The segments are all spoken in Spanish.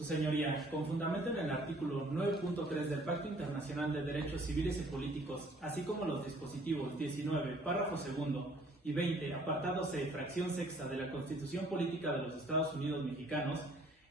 Su Señoría, con fundamento en el artículo 9.3 del Pacto Internacional de Derechos Civiles y Políticos, así como los dispositivos 19, párrafo segundo y 20, apartado C, fracción sexta de la Constitución Política de los Estados Unidos Mexicanos,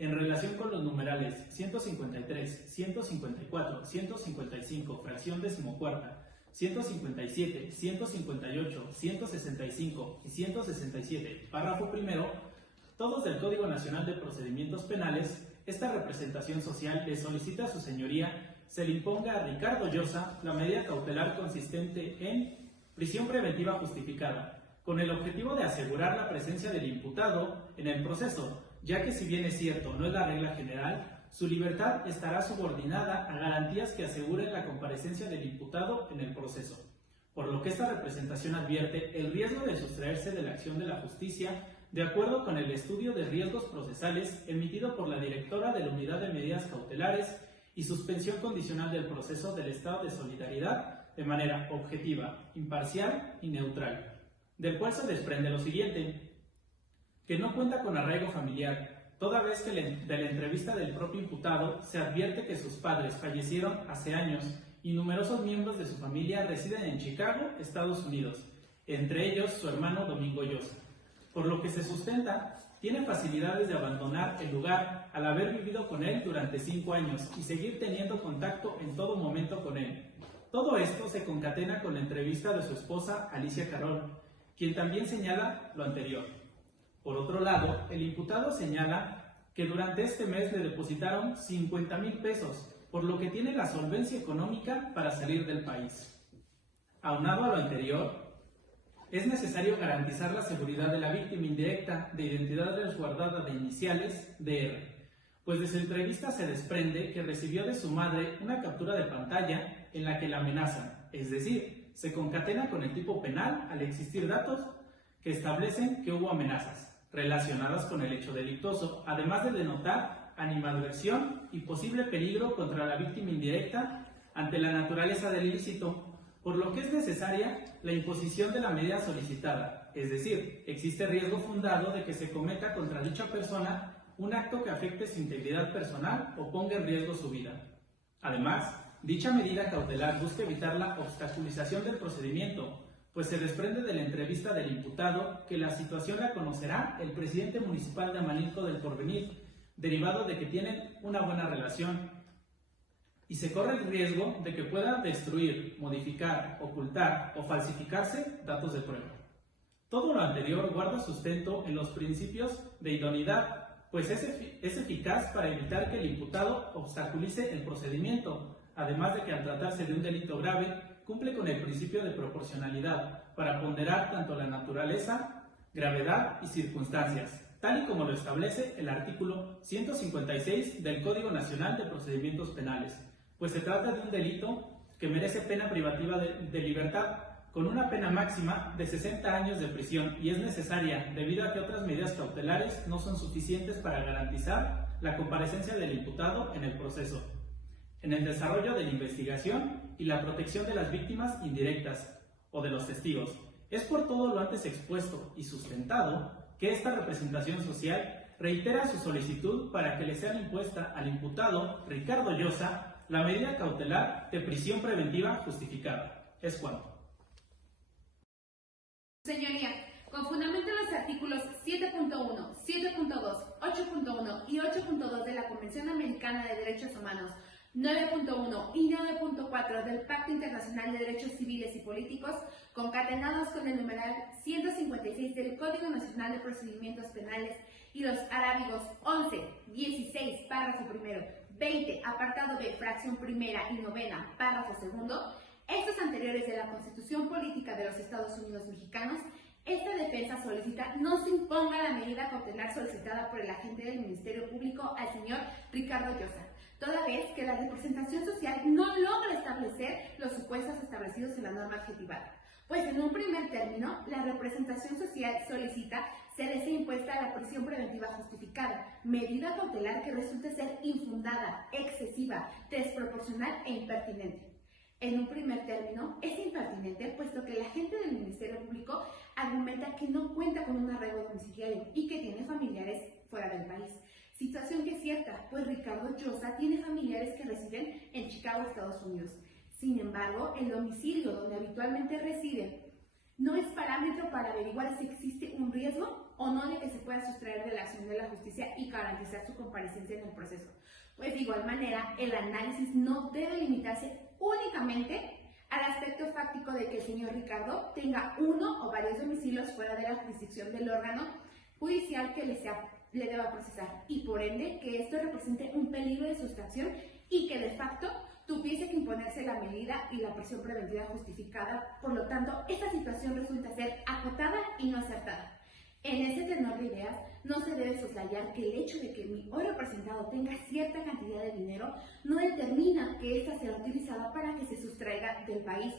en relación con los numerales 153, 154, 155, fracción decimocuarta, 157, 158, 165 y 167, párrafo primero, todos del Código Nacional de Procedimientos Penales, esta representación social le solicita a su Señoría se le imponga a Ricardo Llosa la medida cautelar consistente en prisión preventiva justificada, con el objetivo de asegurar la presencia del imputado en el proceso, ya que si bien es cierto, no es la regla general, su libertad estará subordinada a garantías que aseguren la comparecencia del imputado en el proceso, por lo que esta representación advierte el riesgo de sustraerse de la acción de la justicia de acuerdo con el estudio de riesgos procesales emitido por la directora de la Unidad de Medidas Cautelares y suspensión condicional del proceso del Estado de Solidaridad de manera objetiva, imparcial y neutral, del cual se desprende lo siguiente: que no cuenta con arraigo familiar, toda vez que de la entrevista del propio imputado se advierte que sus padres fallecieron hace años y numerosos miembros de su familia residen en Chicago, Estados Unidos, entre ellos su hermano Domingo Llosa, por lo que se sustenta tiene facilidades de abandonar el lugar al haber vivido con él durante 5 años y seguir teniendo contacto en todo momento con él. Todo esto se concatena con la entrevista de su esposa Alicia Carol, quien también señala lo anterior. Por otro lado, el imputado señala que durante este mes le depositaron 50,000 pesos, por lo que tiene la solvencia económica para salir del país. Aunado a lo anterior, es necesario garantizar la seguridad de la víctima indirecta de identidad resguardada de iniciales DR, pues de su entrevista se desprende que recibió de su madre una captura de pantalla en la que la amenazan, es decir, se concatena con el tipo penal al existir datos que establecen que hubo amenazas relacionadas con el hecho delictuoso, además de denotar animadversión y posible peligro contra la víctima indirecta ante la naturaleza del ilícito, por lo que es necesaria la imposición de la medida solicitada, es decir, existe riesgo fundado de que se cometa contra dicha persona un acto que afecte su integridad personal o ponga en riesgo su vida. Además, dicha medida cautelar busca evitar la obstaculización del procedimiento, pues se desprende de la entrevista del imputado que la situación la conocerá el presidente municipal de Amanilco del Porvenir, derivado de que tienen una buena relación, y se corre el riesgo de que pueda destruir, modificar, ocultar o falsificarse datos de prueba. Todo lo anterior guarda sustento en los principios de idoneidad, pues es eficaz para evitar que el imputado obstaculice el procedimiento, además de que al tratarse de un delito grave, cumple con el principio de proporcionalidad para ponderar tanto la naturaleza, gravedad y circunstancias, tal y como lo establece el artículo 156 del Código Nacional de Procedimientos Penales, pues se trata de un delito que merece pena privativa de libertad, con una pena máxima de 60 años de prisión y es necesaria debido a que otras medidas cautelares no son suficientes para garantizar la comparecencia del imputado en el proceso, en el desarrollo de la investigación y la protección de las víctimas indirectas o de los testigos. Es por todo lo antes expuesto y sustentado que esta representación social reitera su solicitud para que le sea impuesta al imputado Ricardo Llosa la medida cautelar de prisión preventiva justificada. Es cuanto. Señoría, con fundamento en los artículos 7.1, 7.2, 8.1 y 8.2 de la Convención Americana de Derechos Humanos, 9.1 y 9.4 del Pacto Internacional de Derechos Civiles y Políticos, concatenados con el numeral 156 del Código Nacional de Procedimientos Penales y los arábigos 11, 16, párrafo primero, 20, apartado B, fracción primera y novena, párrafo segundo, estos anteriores de la Constitución Política de los Estados Unidos Mexicanos, esta defensa solicita no se imponga la medida cautelar solicitada por el agente del Ministerio Público al señor Ricardo Llosa, toda vez que la representación social no logra establecer los supuestos establecidos en la norma adjetivada. Pues en un primer término, la representación social solicita se les sea impuesta la prisión preventiva justificada, medida cautelar que resulte ser infundada, excesiva, desproporcional e impertinente. En un primer término, es impertinente puesto que el agente del Ministerio Público argumenta que no cuenta con un arraigo domiciliario y que tiene familiares fuera del país. Situación que es cierta, pues Ricardo Llosa tiene familiares que residen en Chicago, Estados Unidos. Sin embargo, el domicilio donde habitualmente reside no es parámetro para averiguar si existe un riesgo o no de que se pueda sustraer de la acción de la justicia y garantizar su comparecencia en el proceso. Pues de igual manera, el análisis no debe limitarse únicamente al aspecto fáctico de que el señor Ricardo tenga uno o varios domicilios fuera de la jurisdicción del órgano judicial que le deba procesar, y por ende que esto represente un peligro de sustracción y que de facto tuviese que imponerse la medida y la prisión preventiva justificada. Por lo tanto, esta situación resulta ser acotada y no acertada. En ese tenor de ideas, no se debe soslayar que el hecho de que mi hoy representado tenga cierta cantidad de dinero no determina que ésta sea utilizada para que se sustraiga del país.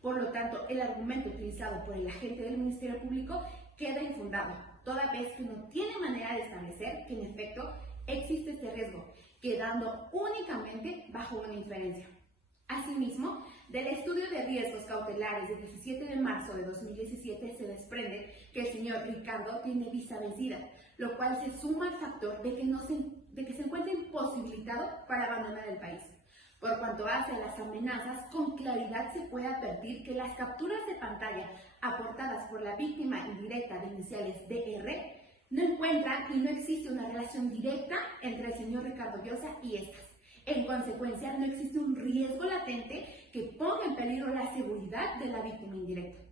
Por lo tanto, el argumento utilizado por el agente del Ministerio Público queda infundado, toda vez que no tiene manera de establecer que en efecto existe este riesgo, quedando únicamente bajo una inferencia. Asimismo, del estudio de riesgos cautelares del 17 de marzo de 2017 se desprende que el señor Ricardo tiene visa vencida, lo cual se suma al factor de que se encuentra imposibilitado para abandonar el país. Por cuanto hace a las amenazas, con claridad se puede advertir que las capturas de pantalla aportadas por la víctima indirecta de iniciales DR no encuentran y no existe una relación directa entre el señor Ricardo Llosa y estas. En consecuencia, no existe un riesgo latente que ponga en peligro la seguridad de la víctima indirecta.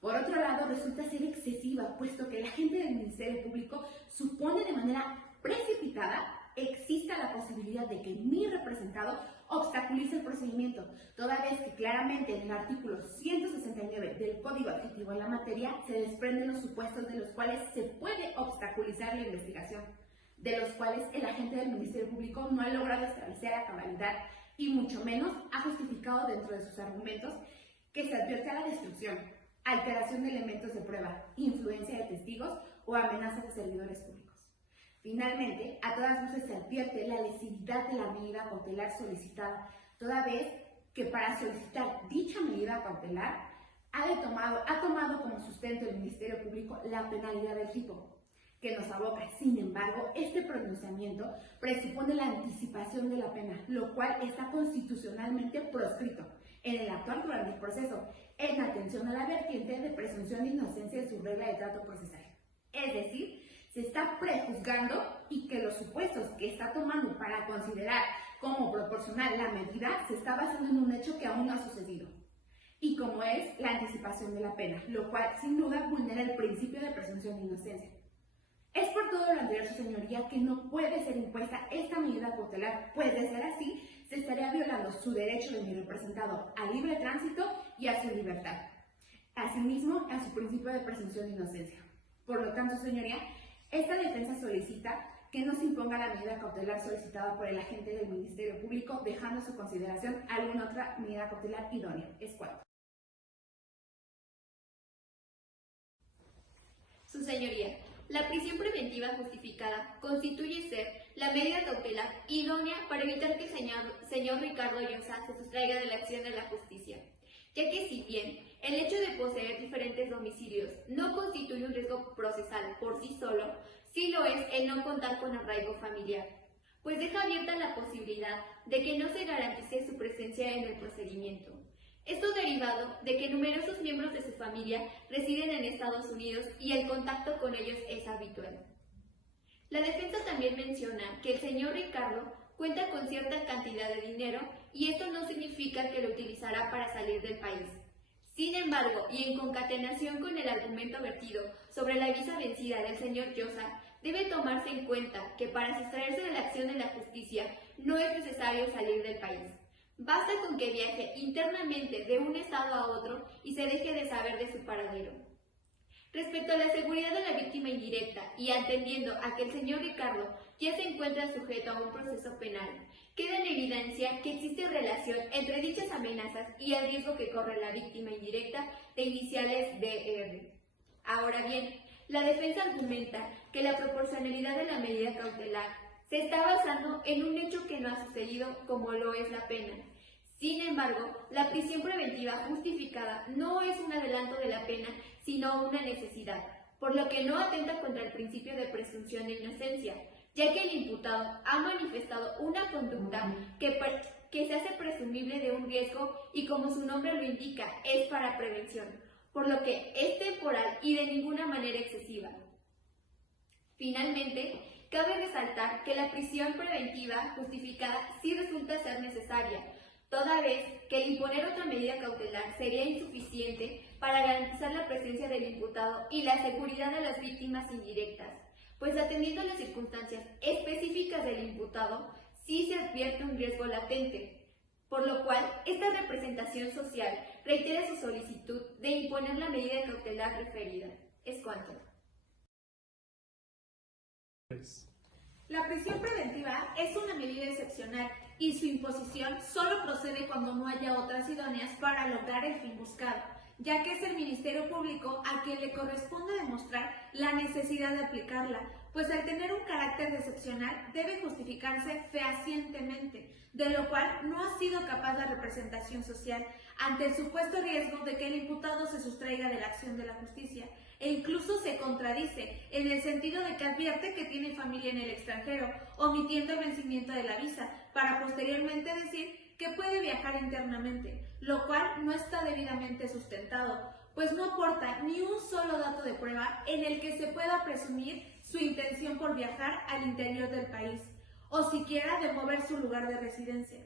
Por otro lado, resulta ser excesiva, puesto que el agente del Ministerio Público supone de manera precipitada exista la posibilidad de que mi representado obstaculice el procedimiento, toda vez que claramente en el artículo 169 del Código Adjetivo en la materia se desprenden los supuestos de los cuales se puede obstaculizar la investigación, de los cuales el agente del Ministerio Público no ha logrado establecer a cabalidad y mucho menos ha justificado dentro de sus argumentos que se advierte a la destrucción, alteración de elementos de prueba, influencia de testigos o amenazas de servidores públicos. Finalmente, a todas luces se advierte la lesividad de la medida cautelar solicitada, toda vez que para solicitar dicha medida cautelar ha tomado como sustento el Ministerio Público la penalidad del tipo, que nos aboca. Sin embargo, este pronunciamiento presupone la anticipación de la pena, lo cual está constitucionalmente proscrito en el actual durante el proceso, en atención a la vertiente de presunción de inocencia de su regla de trato procesal. Es decir, se está prejuzgando y que los supuestos que está tomando para considerar como proporcional la medida se está basando en un hecho que aún no ha sucedido, y como es la anticipación de la pena, lo cual sin duda vulnera el principio de presunción de inocencia. Es por todo lo anterior, su señoría, que no puede ser impuesta esta medida cautelar, pues de ser así, se estaría violando su derecho de mi representado a libre tránsito y a su libertad, asimismo a su principio de presunción de inocencia. Por lo tanto, señoría, esta defensa solicita que no se imponga la medida cautelar solicitada por el agente del Ministerio Público, dejando a su consideración alguna otra medida cautelar idónea. Es cuanto. Su señoría, la prisión preventiva justificada constituye ser la medida cautelar idónea para evitar que el señor Ricardo Llosa se sustraiga de la acción de la justicia, ya que si bien el hecho de poseer diferentes domicilios no constituye un riesgo procesal por sí solo, sí lo es el no contar con arraigo familiar, pues deja abierta la posibilidad de que no se garantice su presencia en el procedimiento. Esto derivado de que numerosos miembros de su familia residen en Estados Unidos y el contacto con ellos es habitual. La defensa también menciona que el señor Ricardo cuenta con cierta cantidad de dinero y esto no significa que lo utilizará para salir del país. Sin embargo, y en concatenación con el argumento vertido sobre la visa vencida del señor Llosa, debe tomarse en cuenta que para sustraerse de la acción de la justicia no es necesario salir del país. Basta con que viaje internamente de un estado a otro y se deje de saber de su paradero. Respecto a la seguridad de la víctima indirecta y atendiendo a que el señor Ricardo ya se encuentra sujeto a un proceso penal, queda en evidencia que existe relación entre dichas amenazas y el riesgo que corre la víctima indirecta de iniciales DR. Ahora bien, la defensa argumenta que la proporcionalidad de la medida cautelar se está basando en un hecho que no ha sucedido, como lo es la pena. Sin embargo, la prisión preventiva justificada no es un adelanto de la pena, sino una necesidad, por lo que no atenta contra el principio de presunción de inocencia, ya que el imputado ha manifestado una conducta que se hace presumible de un riesgo y, como su nombre lo indica, es para prevención, por lo que es temporal y de ninguna manera excesiva. Finalmente, cabe resaltar que la prisión preventiva justificada sí resulta ser necesaria, toda vez que el imponer otra medida cautelar sería insuficiente para garantizar la presencia del imputado y la seguridad de las víctimas indirectas, pues atendiendo a las circunstancias específicas del imputado, sí se advierte un riesgo latente, por lo cual esta representación social reitera su solicitud de imponer la medida cautelar referida. Es cuanto. La prisión preventiva es una medida excepcional y su imposición solo procede cuando no haya otras idóneas para lograr el fin buscado, ya que es el Ministerio Público a quien le corresponde demostrar la necesidad de aplicarla, pues al tener un carácter excepcional debe justificarse fehacientemente, de lo cual no ha sido capaz la representación social ante el supuesto riesgo de que el imputado se sustraiga de la acción de la justicia, e incluso se contradice en el sentido de que advierte que tiene familia en el extranjero, omitiendo el vencimiento de la visa, para posteriormente decir que puede viajar internamente, lo cual no está debidamente sustentado, pues no aporta ni un solo dato de prueba en el que se pueda presumir su intención por viajar al interior del país, o siquiera de mover su lugar de residencia.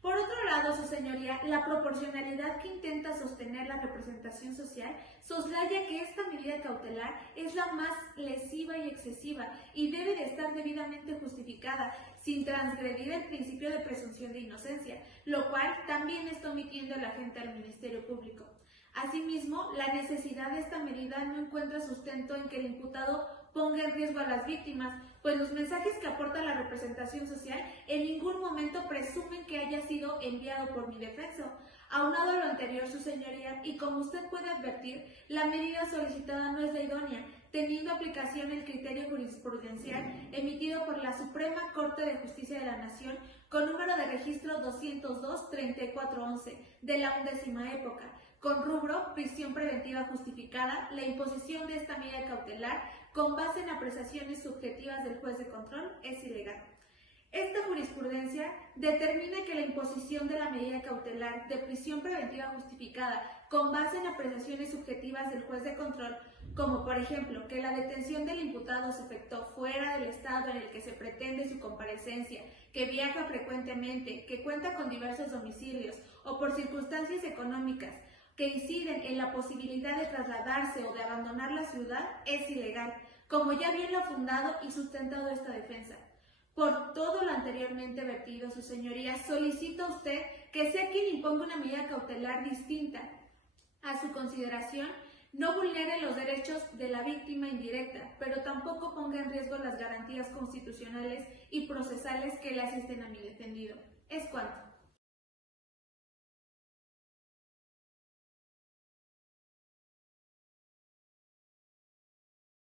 Por otro lado, su señoría, la proporcionalidad que intenta sostener la representación social soslaya que esta medida cautelar es la más lesiva y excesiva y debe de estar debidamente justificada, sin transgredir el principio de presunción de inocencia, lo cual también está omitiendo el agente al Ministerio Público. Asimismo, la necesidad de esta medida no encuentra sustento en que el imputado ponga en riesgo a las víctimas, pues los mensajes que aporta la representación social en ningún momento presumen que haya sido enviado por mi defenso. Aunado a lo anterior, su señoría, y como usted puede advertir, la medida solicitada no es la idónea, teniendo aplicación el criterio jurisprudencial emitido por la Suprema Corte de Justicia de la Nación con número de registro 202-3411 de la 11ª época, con rubro prisión preventiva justificada, la imposición de esta medida cautelar con base en apreciaciones subjetivas del juez de control es ilegal. Esta jurisprudencia determina que la imposición de la medida cautelar de prisión preventiva justificada con base en apreciaciones subjetivas del juez de control, como por ejemplo que la detención del imputado se efectuó fuera del estado en el que se pretende su comparecencia, que viaja frecuentemente, que cuenta con diversos domicilios o por circunstancias económicas que inciden en la posibilidad de trasladarse o de abandonar la ciudad, es ilegal, como ya bien lo ha fundado y sustentado esta defensa. Por todo lo anteriormente vertido, su señoría, solicita a usted que sea quien imponga una medida cautelar distinta a su consideración, no vulnere los derechos de la víctima indirecta, pero tampoco ponga en riesgo las garantías constitucionales y procesales que le asisten a mi defendido. Es cuanto.